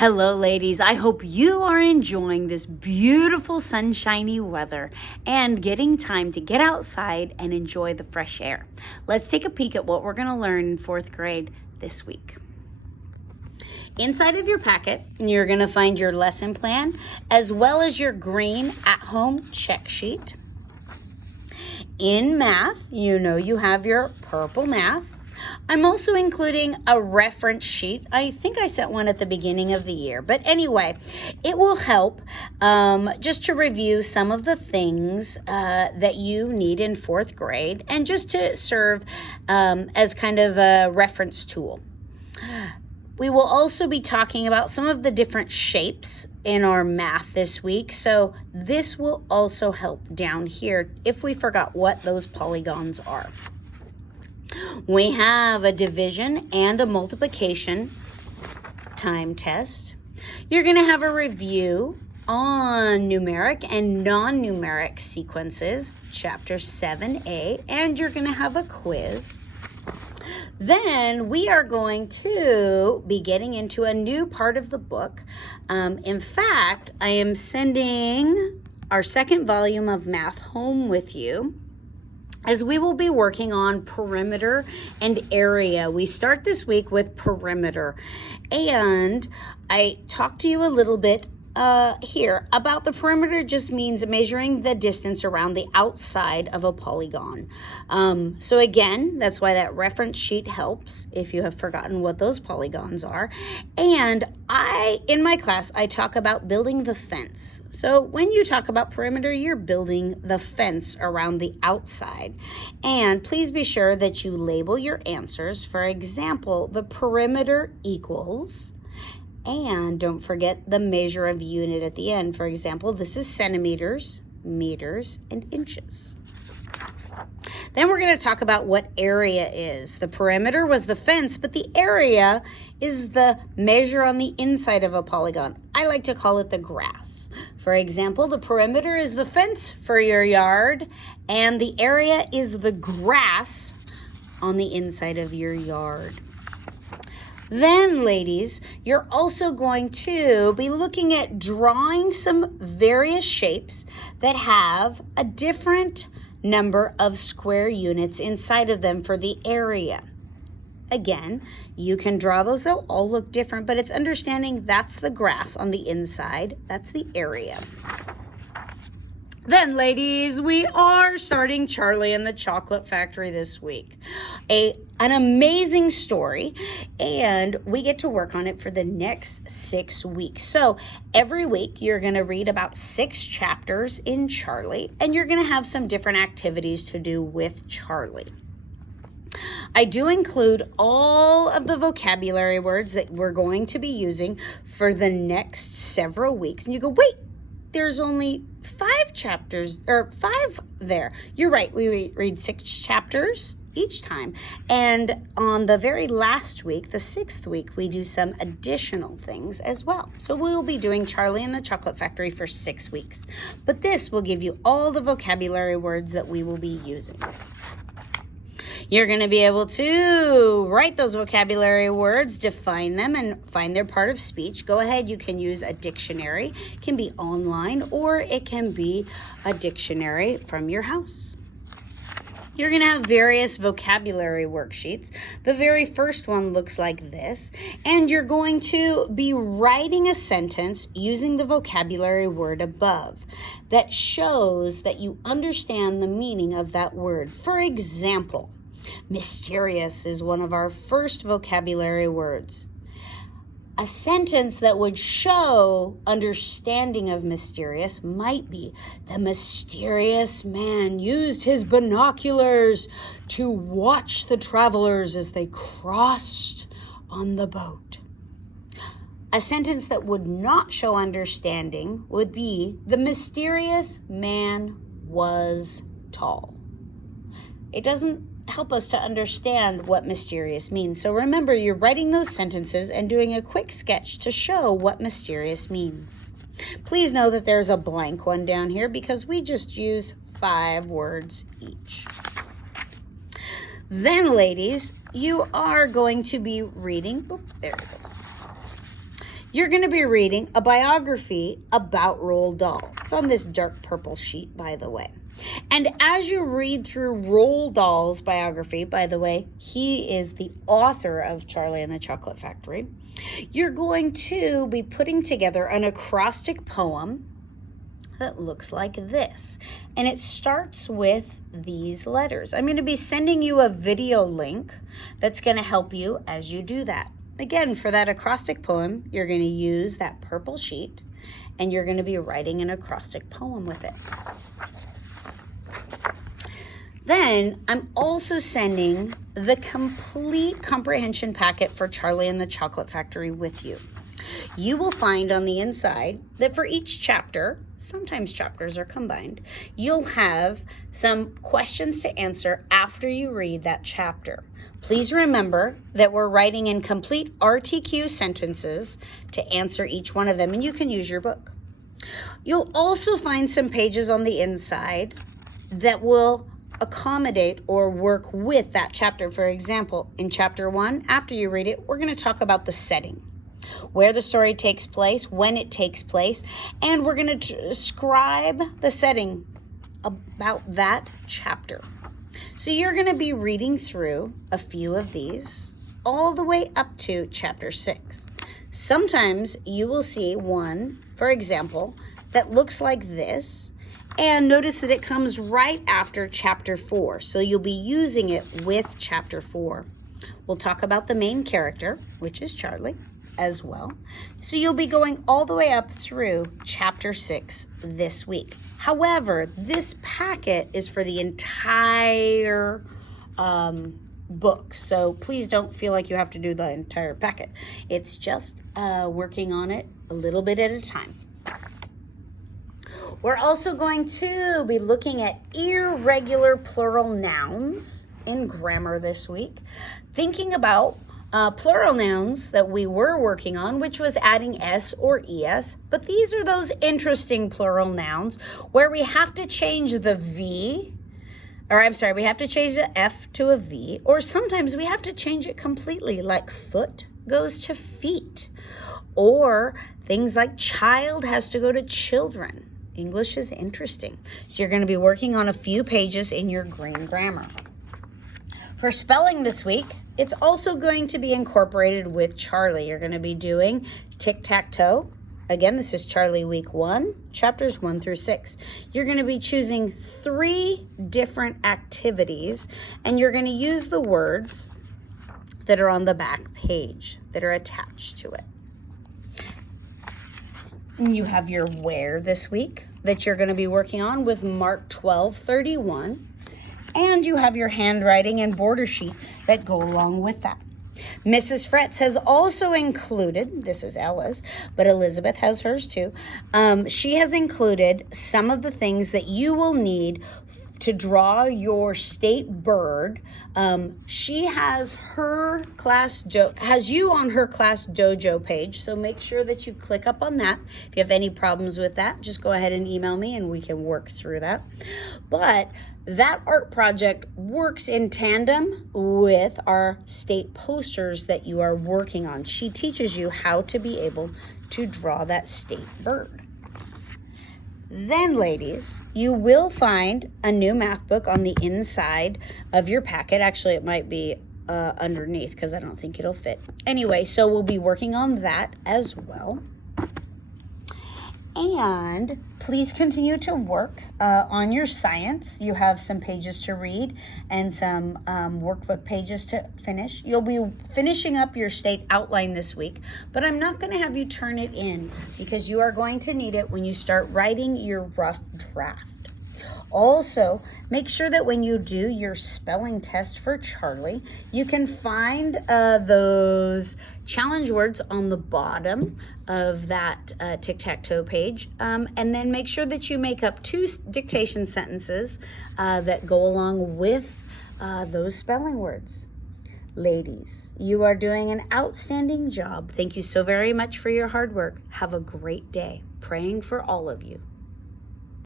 Hello, ladies. I hope you are enjoying this beautiful sunshiny weather and getting time to get outside and enjoy the fresh air. Let's take a peek at what we're going to learn in fourth grade this week. Inside of your packet, you're going to find your lesson plan as well as your green at-home check sheet. In math, you know you have your purple math. I'm also including a reference sheet. I think I sent one at the beginning of the year. But anyway, it will help just to review some of the things that you need in fourth grade and just to serve as kind of a reference tool. We will also be talking about some of the different shapes in our math this week. So this will also help down here if we forgot what those polygons are. We have a division and a multiplication time test. You're going to have a review on numeric and non-numeric sequences, chapter 7a, and you're going to have a quiz. Then we are going to be getting into a new part of the book. In fact, I am sending our second volume of math home with you, as we will be working on perimeter and area. We start this week with perimeter. And I talked to you a little bit here about the perimeter. Just means measuring the distance around the outside of a polygon. So again, that's why that reference sheet helps if you have forgotten what those polygons are. And in my class, I talk about building the fence. So when you talk about perimeter, you're building the fence around the outside. And please be sure that you label your answers. For example, the perimeter equals, and don't forget the measure of unit at the end. For example, this is centimeters, meters, and inches. Then we're going to talk about what area is. The perimeter was the fence, but the area is the measure on the inside of a polygon. I like to call it the grass. For example, the perimeter is the fence for your yard, and the area is the grass on the inside of your yard. Then, ladies, you're also going to be looking at drawing some various shapes that have a different number of square units inside of them for the area. Again, you can draw those. They'll all look different, but it's understanding that's the grass on the inside. That's the area. Then, ladies, we are starting Charlie and the Chocolate Factory this week. An amazing story, and we get to work on it for the next 6 weeks. So every week, you're going to read about 6 chapters in Charlie, and you're going to have some different activities to do with Charlie. I do include all of the vocabulary words that we're going to be using for the next several weeks. And you go, wait, there's only 5 chapters, or 5 there. You're right, we read 6 chapters each time. And on the very last week, the 6th week, we do some additional things as well. So we'll be doing Charlie and the Chocolate Factory for 6 weeks. But this will give you all the vocabulary words that we will be using. You're going to be able to write those vocabulary words, define them, and find their part of speech. Go ahead, you can use a dictionary. It can be online, or it can be a dictionary from your house. You're going to have various vocabulary worksheets. The very first one looks like this, and you're going to be writing a sentence using the vocabulary word above that shows that you understand the meaning of that word. For example, mysterious is one of our first vocabulary words. A sentence that would show understanding of mysterious might be, the mysterious man used his binoculars to watch the travelers as they crossed on the boat. A sentence that would not show understanding would be, the mysterious man was tall. It doesn't help us to understand what mysterious means. So remember, you're writing those sentences and doing a quick sketch to show what mysterious means. Please know that there's a blank one down here because we just use 5 words each. Then, ladies, you are going to be reading, there it goes. You're going to be reading a biography about Roald Dahl. It's on this dark purple sheet, by the way. And as you read through Roald Dahl's biography, by the way, he is the author of Charlie and the Chocolate Factory, you're going to be putting together an acrostic poem that looks like this. And it starts with these letters. I'm going to be sending you a video link that's going to help you as you do that. Again, for that acrostic poem, you're going to use that purple sheet and you're going to be writing an acrostic poem with it. Then I'm also sending the complete comprehension packet for Charlie and the Chocolate Factory with you. You will find on the inside that for each chapter, sometimes chapters are combined, you'll have some questions to answer after you read that chapter. Please remember that we're writing in complete RTQ sentences to answer each one of them, and you can use your book. You'll also find some pages on the inside that will accommodate or work with that chapter. For example, in chapter 1, after you read it, we're going to talk about the setting, where the story takes place, when it takes place, and we're going to describe the setting about that chapter. So you're going to be reading through a few of these all the way up to chapter 6. Sometimes you will see one, for example, that looks like this, and notice that it comes right after chapter 4. So you'll be using it with chapter 4. We'll talk about the main character, which is Charlie, as well. So you'll be going all the way up through chapter 6 this week. However, this packet is for the entire book. So please don't feel like you have to do the entire packet. It's just working on it a little bit at a time. We're also going to be looking at irregular plural nouns in grammar this week, thinking about plural nouns that we were working on, which was adding S or ES, but these are those interesting plural nouns where we have to change the V, we have to change the F to a V, or sometimes we have to change it completely, like foot goes to feet, or things like child has to go to children. English is interesting. So you're going to be working on a few pages in your green grammar. For spelling this week, it's also going to be incorporated with Charlie. You're going to be doing tic-tac-toe. Again, this is Charlie week 1, chapters 1 through 6. You're going to be choosing 3 different activities, and you're going to use the words that are on the back page that are attached to it. You have your where this week that you're going to be working on with Mark 12:31. And you have your handwriting and border sheet that go along with that. Mrs. Fretz has also included, this is Ella's, but Elizabeth has hers too. She has included some of the things that you will need to draw your state bird. She has her has you on her class dojo page, so make sure that you click up on that. If you have any problems with that, just go ahead and email me and we can work through that. But that art project works in tandem with our state posters that you are working on. She teaches you how to be able to draw that state bird. Then, ladies, you will find a new math book on the inside of your packet. Actually, it might be underneath because I don't think it'll fit. Anyway, so we'll be working on that as well. And please continue to work on your science. You have some pages to read and some workbook pages to finish. You'll be finishing up your state outline this week, but I'm not going to have you turn it in because you are going to need it when you start writing your rough draft. Also, make sure that when you do your spelling test for Charlie, you can find those challenge words on the bottom of that tic-tac-toe page, and then make sure that you make up 2 dictation sentences that go along with those spelling words. Ladies, you are doing an outstanding job. Thank you so very much for your hard work. Have a great day. Praying for all of you.